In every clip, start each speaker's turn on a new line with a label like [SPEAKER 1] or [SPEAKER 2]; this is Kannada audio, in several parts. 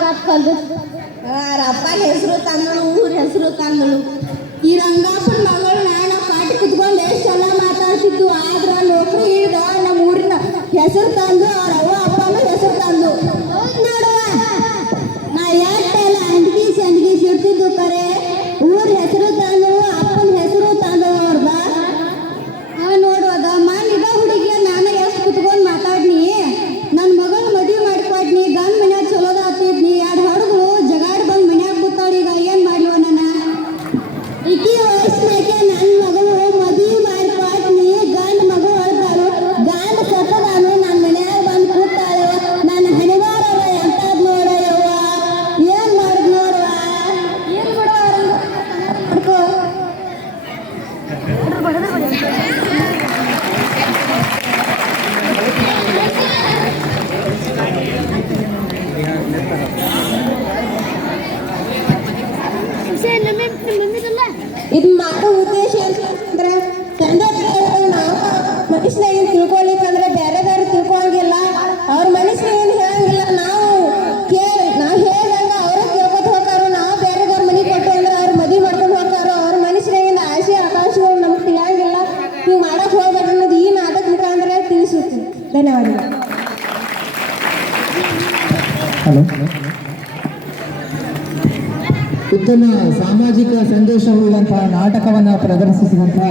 [SPEAKER 1] ಸ್ವಾರ್ಥ ಕಲ್ದು
[SPEAKER 2] ಅವ್ರ ಅಪ್ಪ ಹೆಸರು ತಂದಳು, ಊರ ಹೆಸರು ತಂದಳು.
[SPEAKER 3] ಈ ರಂಗಪ್ಪನ ಮಗಳು ನಾನು ಪಾಠ ಕುತ್ಕೊಂಡು ಎಷ್ಟು ಚಲ ಮಾತಾಡ್ತಿದ್ದು ಆದ್ರ ನೌಕರಿ ಹಿಡ್ದ ನಮ್ಮ ಊರಿನ ಹೆಸರು ತಂದು, ಅವ್ರ ಅವ್ವ ಅಪ್ಪನ ಹೆಸರು ತಂದು. ನೋಡುವ. ನಾ ಯಾಕೆಲ್ಲ ಅಂದ್ಗಿ ಸಂದ್ಗಿ ಸಿಡ್ತಿದ್ದು ಕರೆ. ಊರ ಹೆಸರು ತಂದು Adiós.
[SPEAKER 2] ಇದು ಮಾಡೋ ಉದ್ದೇಶ ಅಂತಂದ್ರೆ ತಂದೆ ನಾವು ಮನುಷ್ಯನಾಗ ತಿಳ್ಕೊಳ್ಲಿಕ್ಕಂದ್ರೆ ಬೇರೆದವ್ರು ತಿಳ್ಕೊಳಂಗಿಲ್ಲ. ಅವ್ರ ಮನುಷ್ಯನಾಗ ಏನು ಹೇಳಂಗಿಲ್ಲ. ನಾವು ಕೇಳಿ, ನಾವು ಹೇಳ್ದಂಗ ಅವರೇ ಕೇಳ್ಕೊತ ಹೋಗಾರು ನಾವು ಬೇರೆದವ್ರ ಮನೆ ಕೊಟ್ಟು ಅಂದ್ರೆ ಅವ್ರ ಮದುವೆ ಮಾಡ್ಕೊಂಡು ಹೋಗಾರು ಅವ್ರ ಮನುಷ್ಯನಾಗಿಂದ ಆಸೆ ಆಕಾಶಗಳು ನಮ್ಗೆ ತಿಳಿಯಂಗಿಲ್ಲ. ನೀವು ಮಾಡಕ್ ಹೋಗ್ಬೇಡ್ರಿ ಅನ್ನೋದು ಈ ನಾಟಕ ಮುಖಾಂತರ ತಿಳಿಸುತ್ತೆ. ಧನ್ಯವಾದಗಳು.
[SPEAKER 4] ಹಲೋ. ಉತ್ತಮ ಸಾಮಾಜಿಕ ಸಂದೇಶವುಳ್ಳಂತಹ ನಾಟಕವನ್ನು ಪ್ರದರ್ಶಿಸಿದಂತಹ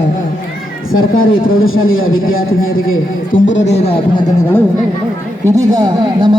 [SPEAKER 4] ಸರ್ಕಾರಿ ಪ್ರೌಢಶಾಲೆಯ ವಿದ್ಯಾರ್ಥಿನಿಯರಿಗೆ ತುಂಬು ಹೃದಯದ ಅಭಿನಂದನೆಗಳು. ಇದೀಗ ನಮ್ಮ